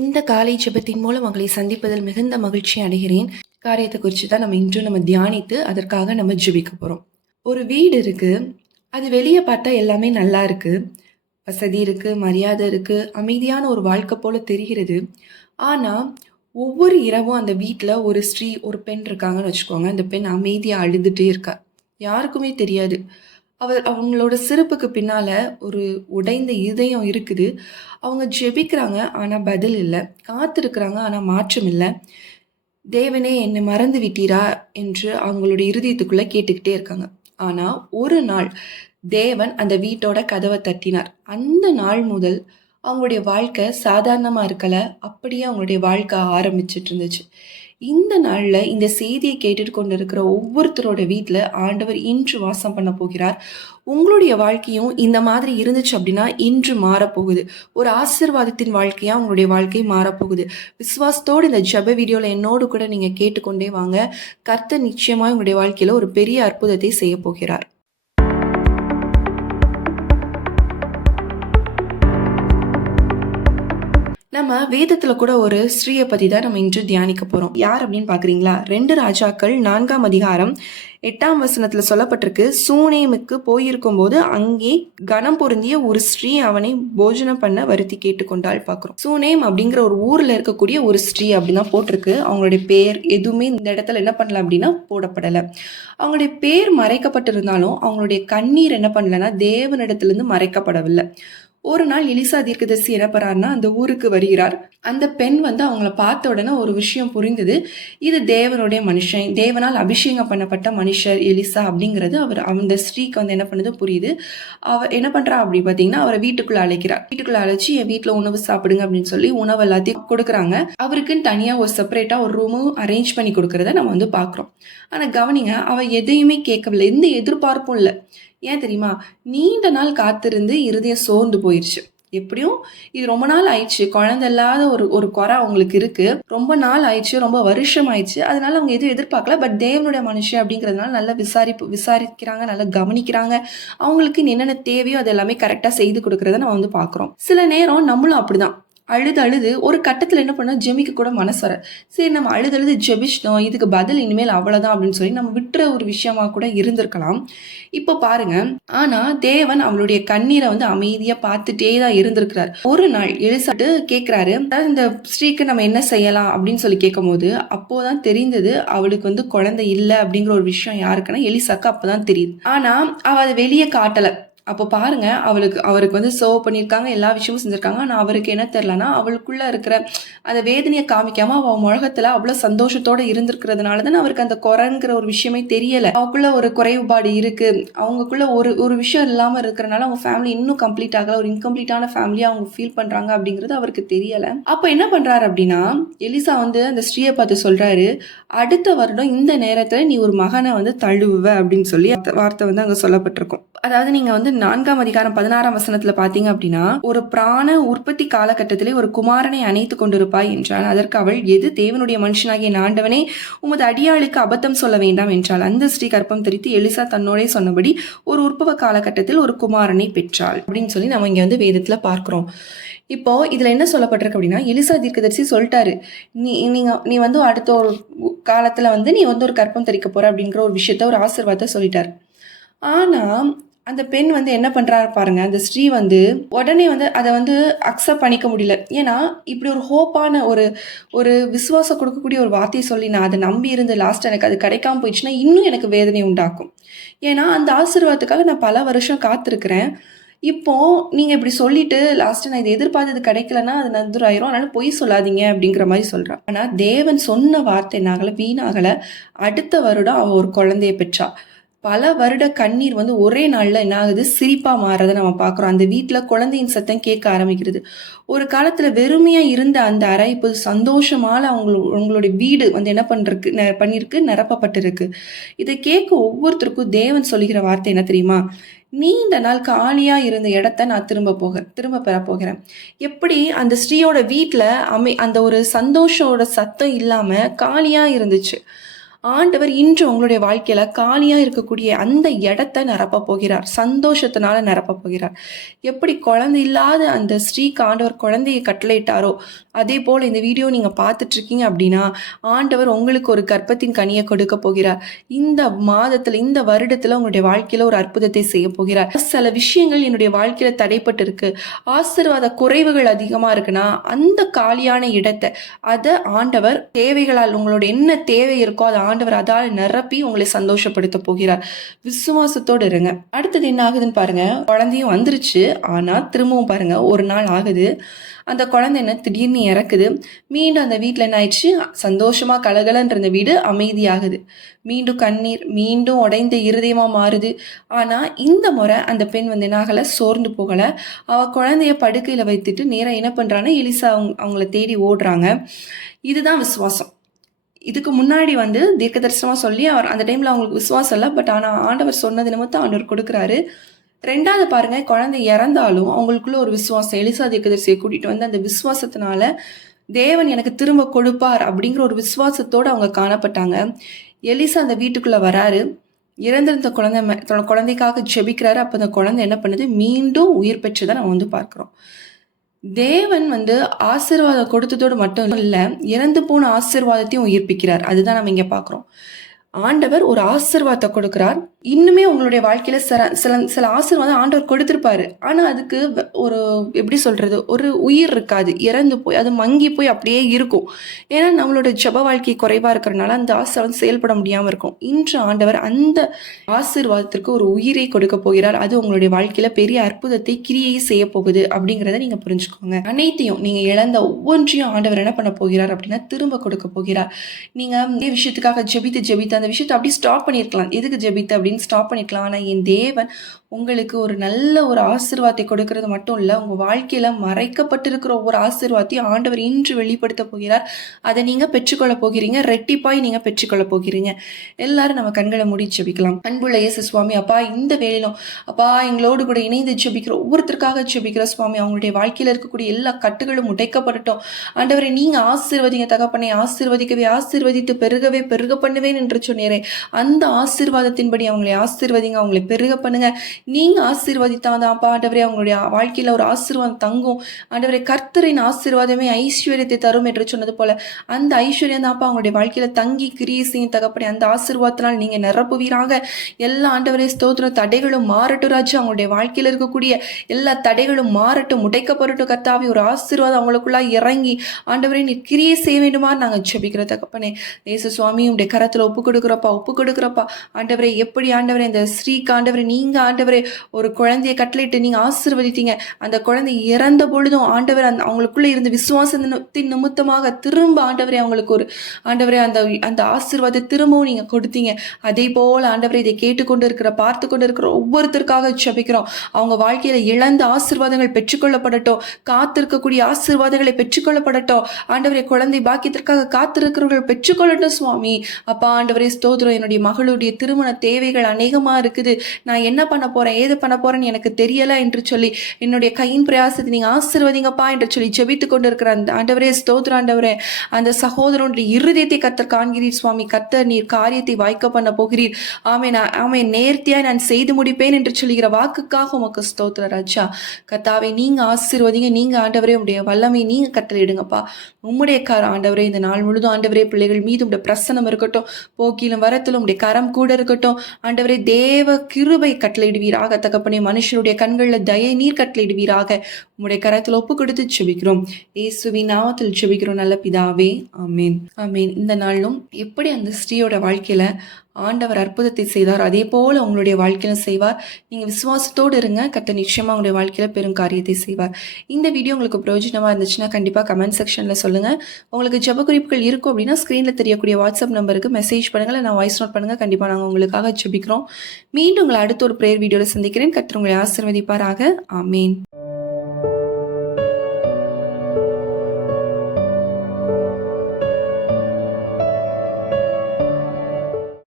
இந்த காலை ஜெபத்தின் மூலம் உங்களை சந்திப்பதில் மிகுந்த மகிழ்ச்சி அடைகிறேன். காரியத்தை குறித்து தான் நம்ம தியானித்து அதற்காக நம்ம ஜெபிக்க போறோம். ஒரு வீடு இருக்கு. அது வெளிய பார்த்தா எல்லாமே நல்லா இருக்கு. வசதி இருக்கு, மரியாதை இருக்கு, அமைதியான ஒரு வாழ்க்கை போல தெரிகிறது. ஆனா, ஒவ்வொரு இரவும் அந்த வீட்ல ஒரு பெண் இருக்காங்கன்னு வச்சுக்கோங்க. அந்த பெண் அமைதியா அழுதுட்டே இருக்கா. யாருக்குமே தெரியாது. அவங்களோட சிரிப்புக்கு பின்னால ஒரு உடைந்த இதயம் இருக்குது. அவங்க ஜெபிக்கிறாங்க, ஆனா பதில் இல்ல. காத்திருக்கிறாங்க, ஆனா மாற்றம் இல்ல. தேவனே என்னை மறந்து விட்டீரா என்று அவங்களுடைய இருதயத்துக்குள்ள கேட்டுக்கிட்டே இருக்காங்க. ஆனா ஒரு நாள் தேவன் அந்த வீட்டோட கதவை தட்டினார். அந்த நாள் முதல் அவங்களுடைய வாழ்க்கை சாதாரணமா இருக்கல. அப்படியே அவங்களுடைய வாழ்க்கை ஆரம்பிச்சுட்டு இருந்துச்சு. இந்த நாள்ல இந்த செய்தியை கேட்டுட்டு கொண்டு இருக்கிற ஒவ்வொருத்தரோட வீட்ல ஆண்டவர் இன்று வாசம் பண்ண போகிறார். உங்களுடைய வாழ்க்கையும் இந்த மாதிரி இருந்துச்சு அப்படின்னா இன்று மாறப்போகுது. ஒரு ஆசீர்வாதத்தின் வாழ்க்கையா உங்களுடைய வாழ்க்கை மாறப்போகுது. விசுவாசத்தோடு இந்த ஜெப வீடியோல என்னோடு கூட நீங்க கேட்டுக்கொண்டே வாங்க. கர்த்தர் நிச்சயமா உங்களுடைய வாழ்க்கையில ஒரு பெரிய அற்புதத்தை செய்ய போகிறார். நம்ம வேதத்துல கூட ஒரு ஸ்திரீயை பத்தி தான் நம்ம இன்று தியானிக்க போறோம். யார் அப்படின்னு பாக்குறீங்களா? 2 ராஜாக்கள் 4ஆம் அதிகாரம் 8ஆம் வசனத்துல சொல்லப்பட்டிருக்கு. சூனேமுக்கு போயிருக்கும் போது அங்கே கனம் பொருந்திய ஒரு ஸ்திரீ அவனை போஜனம் பண்ண வருத்தி கேட்டுக்கொண்டாள் பாக்குறோம். சூனேம் அப்படிங்கிற ஒரு ஊர்ல இருக்கக்கூடிய ஒரு ஸ்திரீ அப்படின்னு தான் போட்டிருக்கு. அவங்களுடைய பேர் எதுவுமே இந்த இடத்துல என்ன பண்ணல அப்படின்னா போடப்படல. அவங்களுடைய பேர் மறைக்கப்பட்டிருந்தாலும் அவங்களுடைய கண்ணீர் என்ன பண்ணலன்னா தேவனிடத்துல இருந்து மறைக்கப்படவில்லை. ஒரு நாள் எலிசா தீர்க்கதரிசி என்ன பண்றாருன்னா அந்த ஊருக்கு வருகிறார். அந்த பெண் அவங்கள பார்த்த உடனே ஒரு விஷயம் புரிந்தது. இது தேவனுடைய மனுஷன், தேவனால் அபிஷேகம் பண்ணப்பட்ட மனுஷர் எலிசா அப்படிங்கிறது அந்த ஸ்ரீக்கு என்ன பண்ணுது புரியுது. அவ என்ன பண்றா அப்படி பாத்தீங்கன்னா அவரை வீட்டுக்குள்ள அழைக்கிறார். வீட்டுக்குள்ள அழைச்சி என் வீட்டுல உணவு சாப்பிடுங்க அப்படின்னு சொல்லி உணவு எல்லாத்தையும் கொடுக்குறாங்க. அவருக்குன்னு தனியா ஒரு செப்பரேட்டா ஒரு ரூமும் அரேஞ்ச் பண்ணி கொடுக்கறத நம்ம பாக்குறோம். ஆனா கவனிங்க, அவ எதையுமே கேட்கவில்லை, எந்த எதிர்பார்ப்பும் இல்லை. ஏன் தெரியுமா? நீண்ட நாள் காத்திருந்து இருதயம் சோர்ந்து போயிருச்சு. எப்படியும் இது ரொம்ப நாள் ஆயிடுச்சு. குழந்தை இல்லாத ஒரு குறை அவங்களுக்கு இருக்கு. ரொம்ப நாள் ஆயிடுச்சு, ரொம்ப வருஷம் ஆயிடுச்சு. அதனால அவங்க எதுவும் எதிர்பார்க்கல. பட் தேவனுடைய மனுஷன் அப்படிங்கிறதுனால நல்லா விசாரிக்கிறாங்க, நல்லா கவனிக்கிறாங்க. அவங்களுக்கு என்னென்ன தேவையோ அது எல்லாமே கரெக்டா செய்து கொடுக்கறத நம்ம பாக்குறோம். சில நேரம் நம்மளும் அப்படிதான் அழுது ஒரு கட்டத்துல என்ன பண்ணா ஜெபிக்க கூட மனசு வர. சரி, நம்ம அழுது ஜெபிச்சிட்டோம், இதுக்கு பதில் இனிமேல் அவ்வளவுதான் அப்படின்னு சொல்லி நம்ம விட்டுற ஒரு விஷயமா கூட இருந்திருக்கலாம். இப்ப பாருங்க, ஆனா தேவன் அவளுடைய கண்ணீரை அமைதியா பார்த்துட்டே தான் இருந்திருக்கிறார். ஒரு நாள் எலிசாட்டு கேட்கிறாரு, இந்த ஸ்ரீக்கு நம்ம என்ன செய்யலாம் அப்படின்னு சொல்லி கேட்கும் போது அப்போதான் தெரிந்தது அவளுக்கு குழந்தை இல்லை அப்படிங்கிற ஒரு விஷயம். யாருக்குன்னா எலிசாக்கு அப்பதான் தெரியுது. ஆனா அவ அதை வெளியே காட்டல. அப்போ பாருங்க, அவருக்கு சர்வ் பண்ணியிருக்காங்க, எல்லா விஷயமும் செஞ்சிருக்காங்க. ஆனால் அவருக்கு என்ன தெரிலனா அவளுக்குள்ள இருக்கிற அந்த வேதனையை காமிக்காம அவ முகத்துல அவ்வளோ சந்தோஷத்தோட இருந்திருக்கிறதுனால தானே அவருக்கு அந்த குறைங்கிற ஒரு விஷயமே தெரியல. அவக்குள்ள ஒரு குறைபாடு இருக்கு, அவங்களுக்குள்ள ஒரு விஷயம் இல்லாம இருக்கிறனால அவங்க ஃபேமிலி இன்னும் கம்ப்ளீட் ஆகல, ஒரு இன்கம்ப்ளீட்டான ஃபேமிலியா அவங்க ஃபீல் பண்றாங்க அப்படிங்கிறது அவருக்கு தெரியல. அப்ப என்ன பண்றாரு அப்படின்னா எலிசா அந்த ஸ்ரீயை பார்த்து சொல்றாரு, அடுத்த வருடம் இந்த நேரத்துல நீ ஒரு மகனை தழுவுவ அப்படின்னு சொல்லி வார்த்தை அங்க சொல்லப்பட்டிருக்கும். அதாவது நீங்க 4ஆம் அதிகாரம் 16ஆம் வசனத்துல பாத்தீங்க அப்படின்னா, ஒரு பிராண உற்பத்தி காலகட்டத்திலே ஒரு குமாரனை அணைத்துக் கொண்டிருப்பாய் என்றால் அதற்கு அவள், எது தேவனுடைய மனுஷனாகிய ஆண்டவனே, உமது அடியாளுக்கு அபத்தம் சொல்ல வேண்டாம் என்றாள். அந்த ஸ்ரீ கற்பம் தரித்து எலிசா தன்னோடே சொன்னபடி ஒரு உற்பவ காலகட்டத்தில் ஒரு குமாரனை பெற்றாள் அப்படின்னு சொல்லி நம்ம இங்க வேதத்துல பார்க்கிறோம். இப்போ இதுல என்ன சொல்லப்பட்டிருக்கு அப்படின்னா, எலிசா தீர்க்கதரிசி சொல்லிட்டாரு, நீ அடுத்த ஒரு காலத்துல நீ ஒரு கற்பம் தரிக்க போற அப்படிங்கிற ஒரு விஷயத்த, ஒரு ஆசீர்வாதத்தை சொல்லிட்டாரு. ஆனா அந்த பெண் என்ன பண்றாரு பாருங்க, அந்த ஸ்ரீ உடனே அதை அக்செப்ட் பண்ணிக்க முடியல. ஏன்னா இப்படி ஒரு ஹோப்பான ஒரு விசுவாசம் கொடுக்கக்கூடிய ஒரு வார்த்தையை சொல்லி நான் அதை நம்பி இருந்து லாஸ்ட் எனக்கு அது கிடைக்காம போயிடுச்சுன்னா இன்னும் எனக்கு வேதனை உண்டாக்கும். ஏன்னா அந்த ஆசீர்வாதத்துக்காக நான் பல வருஷம் காத்திருக்கிறேன். இப்போ நீங்க இப்படி சொல்லிட்டு லாஸ்ட் நான் இதை எதிர்பார்த்தது கிடைக்கலன்னா அது நந்துராயிரும், அதனால பொய் சொல்லாதீங்க அப்படிங்கிற மாதிரி சொல்றான். ஆனா தேவன் சொன்ன வார்த்தை என்னாகல, வீணாகல. அடுத்த வருடம் அவ ஒரு குழந்தைய பெற்றா. பல வருட கண்ணீர் ஒரே நாள்ல என்ன ஆகுது, சிரிப்பா மாறதை நம்ம பாக்குறோம். அந்த வீட்டுல குழந்தையின் சத்தம் கேட்க ஆரம்பிக்கிறது. ஒரு காலத்துல வெறுமையா இருந்த அந்த அறை இப்போ சந்தோஷமான உங்களுடைய வீடு என்ன பண்ணிருக்கு, நிரப்பப்பட்டிருக்கு. இதை கேட்க ஒவ்வொருத்தருக்கும் தேவன் சொல்லுகிற வார்த்தை என்ன தெரியுமா? நீண்ட நாள் காலியா இருந்த இடத்த நான் திரும்ப பெற போகிறேன். எப்படி அந்த ஸ்ரீயோட வீட்டுல அந்த ஒரு சந்தோஷோட சத்தம் இல்லாம காலியா இருந்துச்சு. ஆண்டவர் இன்று உங்களுடைய வாழ்க்கையில காலியா இருக்கக்கூடிய அந்த இடத்தை நிரப்ப போகிறார். சந்தோஷத்தினால நிரப்ப போகிறார். எப்படி குழந்தை இல்லாத அந்த ஸ்ரீக்கு ஆண்டவர் குழந்தையை கட்டளையிட்டாரோ, அதே போல இந்த வீடியோ நீங்க பார்த்துட்டு இருக்கீங்க அப்படின்னா, ஆண்டவர் உங்களுக்கு ஒரு கர்ப்பத்தின் கனியை கொடுக்க போகிறார். இந்த மாதத்துல, இந்த வருடத்துல உங்களுடைய வாழ்க்கையில ஒரு அற்புதத்தை செய்ய போகிறார். சில விஷயங்கள் என்னுடைய வாழ்க்கையில தடைப்பட்டு இருக்கு, ஆசீர்வாத குறைவுகள் அதிகமா இருக்குன்னா, அந்த காலியான இடத்தை அதை ஆண்டவர் தேவைகளால், உங்களோட என்ன தேவை இருக்கோ அதை ஆண்டவர் அதால் நிரப்பி உங்களை சந்தோஷப்படுத்த போகிறார். விசுவாசத்தோடு இருங்க. அடுத்தது என்ன ஆகுதுன்னு பாருங்க. குழந்தையும் வந்துருச்சு, ஆனா திரும்பவும் பாருங்க ஒரு நாள் ஆகுது, அந்த குழந்தை என்ன திடீர்னு இறக்குது. மீண்டும் அந்த வீட்டில் என்ன ஆயிடுச்சு, சந்தோஷமா கலகலன்ற அந்த வீடு அமைதியாகுது. மீண்டும் கண்ணீர், மீண்டும் உடைந்த இருதயமா மாறுது. ஆனா இந்த முறை அந்த பெண் என்ன ஆகல, சோர்ந்து போகல. அவ குழந்தைய படுக்கையில வைத்துட்டு நேரம் என்ன பண்றான்னா, எலிசா அவங்கள தேடி ஓடுறாங்க. இதுதான் விசுவாசம். இதுக்கு முன்னாடி தீர்க்கதரிசனமா சொல்லி அவர் அந்த டைம்ல அவங்களுக்கு விசுவாசம் இல்லை, பட் ஆனா ஆண்டவர் சொன்னது நிமித்தம் ஆண்டவர் கொடுக்குறாரு. ரெண்டாவது பாருங்க, குழந்தை இறந்தாலும் அவங்களுக்குள்ள ஒரு விசுவாசம். எலிசா தீர்க்கதரிசியை கூட்டிட்டு அந்த விசுவாசத்தினால தேவன் எனக்கு திரும்ப கொடுப்பார் அப்படிங்கிற ஒரு விசுவாசத்தோடு அவங்க காணப்பட்டாங்க. எலிசா அந்த வீட்டுக்குள்ள வராரு, இறந்திருந்த குழந்தைக்காக ஜெபிக்கிறாரு. அப்போ அந்த குழந்தை என்ன பண்ணுது, மீண்டும் உயிர் பெற்றதை நம்ம பார்க்குறோம். தேவன் ஆசீர்வாதம் கொடுத்ததோடு மட்டும் இல்லை, இறந்து போன ஆசீர்வாதத்தையும் உயிர்ப்பிக்கிறார். அதுதான் நம்ம இங்கே பார்க்குறோம். ஆண்டவர் ஒரு ஆசீர்வாதத்தை கொடுக்கிறார். இன்னுமே உங்களுடைய வாழ்க்கையில சில ஆசீர்வாதம் ஆண்டவர் கொடுத்திருப்பாரு. ஆனா அதுக்கு ஒரு எப்படி சொல்றது, ஒரு உயிர் இருக்காது, இறந்து போய் அது மங்கி போய் அப்படியே இருக்கும். ஏன்னா நம்மளோட ஜெப வாழ்க்கை குறைவா இருக்கிறனால அந்த ஆசீர்வாதம் செயல்பட முடியாம இருக்கும். இன்று ஆண்டவர் அந்த ஆசீர்வாதத்திற்கு ஒரு உயிரை கொடுக்க போகிறார். அது உங்களுடைய வாழ்க்கையில பெரிய அற்புதத்தை கிரியை செய்ய போகுது அப்படிங்கிறத நீங்க புரிஞ்சுக்கோங்க. அனைத்தையும் நீங்க இழந்த ஒவ்வொன்றையும் ஆண்டவர் என்ன பண்ண போகிறார் அப்படின்னா திரும்ப கொடுக்க போகிறார். நீங்க இதே விஷயத்துக்காக ஜெபித்து அந்த விஷயத்தை அப்படியே ஸ்டாப் பண்ணியிருக்கலாம். எதுக்கு ஜெபித்து அப்படின்னு ஸ்டாப் பண்ணிக்கலாம். ஆனால் என் தேவன் உங்களுக்கு ஒரு நல்ல ஒரு ஆசீர்வாதத்தை கொடுக்கறது மட்டும் இல்லை, உங்கள் வாழ்க்கையில் மறைக்கப்பட்டிருக்கிற ஒவ்வொரு ஆசீர்வாதத்தையும் ஆண்டவர் இன்று வெளிப்படுத்த போகிறார். அதை நீங்கள் பெற்றுக்கொள்ள போகிறீங்க, ரெட்டிப்பாய் நீங்கள் பெற்றுக்கொள்ள போகிறீங்க. எல்லாரும் நம்ம கண்களை மூடி ஜெபிக்கலாம். அன்புள்ள இயேசு சுவாமி, அப்பா இந்த வேலையிலும் அப்பா எங்களோடு கூட இணைந்து ஜெபிக்கிற ஒவ்வொருத்தருக்காக ஜெபிக்கிற சுவாமி, அவங்களுடைய வாழ்க்கையில் இருக்கக்கூடிய எல்லா கட்டுகளும் உடைக்கப்படட்டும். ஆண்டவரை நீங்கள் ஆசீர்வதிங்க தகப்பனை, ஆசீர்வதிக்கவே ஆசீர்வதித்து பெருகவே பெருக பண்ணுவேன் என்று சொன்னீரே, அந்த ஆசீர்வாதத்தின்படி அவங்களை ஆசீர்வதிங்க, அவங்களை பெருக பண்ணுங்க. நீங்க ஆசீர்வதித்தாதான்ப்பா ஆண்டவரே அவங்களுடைய வாழ்க்கையில ஒரு ஆசீர்வாதம் தங்கும். ஆண்டவரே கர்த்தரின் ஆசீர்வாதமே ஐஸ்வர்யத்தை தரும் என்று சொன்னது போல அந்த ஐஸ்வர்யம் தான்ப்பா அவங்களுடைய வாழ்க்கையில தங்கி கிரியை செய்யும் தகப்பனே. அந்த ஆசீர்வாதத்தினால் நீங்க நிரப்புவீராக. எல்லா ஆண்டவரே ஸ்தோத்திரம், தடைகளும் மாறட்டும் ராஜா. அவங்களுடைய வாழ்க்கையில இருக்கக்கூடிய எல்லா தடைகளும் மாறட்டும், உடைக்கப்படட்டும் கர்த்தாவே. ஒரு ஆசீர்வாதம் அவங்களுக்குள்ளா இறங்கி ஆண்டவரே நீ கிரியை செய்ய வேண்டுமா நாங்கள் ஜெபிக்கிற தகப்பனே. இயேசு சுவாமி உடைய கரத்துல ஒப்பு கொடுக்குறப்பா ஆண்டவரே. எப்படி ஆண்டவரே இந்த ஸ்ரீக்கு ஆண்டவரே நீங்க ஆண்டவரே ஒரு குழந்தையை கட்டளையிட்டு நீங்க ஆசீர்வதித்தீங்க. அந்த குழந்தை இறந்த பொழுதும் ஆண்டவர் அவங்களுக்குள்ள இருந்த விசுவாசத்தின் நிமித்தமாக திரும்ப ஆண்டவரே அவங்களுக்கு ஒரு ஆண்டவரே அந்த ஆசீர்வாதத்தை திரும்பவும் நீங்க கொடுத்தீங்க. அதே போல ஆண்டவரே இதை கேட்டுக்கொண்டு இருக்கிற பார்த்து கொண்டு இருக்கிற ஒவ்வொருத்தருக்காக ஜெபிக்கிறோம். அவங்க வாழ்க்கையில இழந்த ஆசீர்வாதங்கள் பெற்றுக்கொள்ளப்படட்டும், காத்திருக்கக்கூடிய ஆசீர்வாதங்களை பெற்றுக்கொள்ளப்படட்டும். ஆண்டவரே குழந்தை பாக்கியத்திற்காக காத்திருக்கிறவர்கள் பெற்றுக்கொள்ளட்டும் சுவாமி. அப்பா ஆண்டவரே ஸ்தோத்திரம். என்னுடைய மகளுடைய திருமண தேவைகள் அநேகமா இருக்குது, நான் என்ன பண்ண போறேன் ஏது பண்ண போறேன்னு எனக்கு தெரியல என்று சொல்லி என்னுடைய கையின் பிரயாசத்தை நீங்க ஆசீர்வதிங்கப்பா என்று சொல்லி ஜெபித்து கொண்டு இருக்கிற அந்த ஆண்டவரே ஸ்தோத்திர ஆண்டவரே, அந்த சகோதரனுடைய இருதயத்தை கர்த்தர் காண்கிறீர் சுவாமி. கர்த்தர் நீர் காரியத்தை வாய்க்க பண்ண போகிறீர். ஆமே நேர்த்தியாய் நான் செய்து முடிப்பேன் என்று சொல்லுகிற வாக்குக்காக உமக்கு ஸ்தோத்திர ராஜா. கர்த்தாவே நீங்க ஆசீர்வதிங்க. நீங்க ஆண்டவரே உடைய வல்லமை நீங்க கட்டளையிடுங்கப்பா. உம்முடைய ஆண்டவரே இந்த நாள் முழுதும் ஆண்டவரே பிள்ளைகள் மீது உடைய பிரசனம் இருக்கட்டும், போக்கிலும் வரத்திலும் உடைய கரம் கூட இருக்கட்டும். ஆண்டவரே தேவ கிருபை கட்டளையிடுவீராக தகப்பனே. மனுஷனுடைய கண்களில் தயை நீர் கட்டளையிடுவீராக. உம்முடைய கரத்தில் ஒப்பு கொடுத்து ஜெபிக்கிறோம். இயேசுவின் நாமத்தில் ஜெபிக்கிறோம் நல்ல பிதாவே, ஆமேன் ஆமேன். இந்த நாளிலும் எப்படி அந்த ஸ்ரீயோட வாழ்க்கையில ஆண்டவர் அற்புதத்தை செய்தார், அதே போல உங்களுடைய வாழ்க்கையில செய்வார். நீங்க விசுவாசத்தோடு இருங்க, கர்த்தர் நிச்சயமா உங்களுடைய வாழ்க்கையில பெரும் காரியத்தை செய்வார். இந்த வீடியோ உங்களுக்கு பிரயோஜனமா இருந்துச்சுன்னா கண்டிப்பா கமெண்ட் செக்ஷன்ல சொல்லுங்க. உங்களுக்கு ஜெப குறிப்புகள் இருக்கும் அப்படின்னா ஸ்கிரீன்ல தெரியக்கூடிய வாட்ஸ்அப் நம்பருக்கு மெசேஜ் பண்ணுங்க, நான் வாய்ஸ் நோட் பண்ணுங்க. கண்டிப்பா நாங்கள் உங்களுக்காக ஜெபிக்கிறோம். மீண்டும் உங்களை அடுத்த ஒரு பிரேயர் வீடியோல சந்திக்கிறேன். கர்த்தர் உங்களை ஆசீர்வதிப்பாராக. ஆமேன்.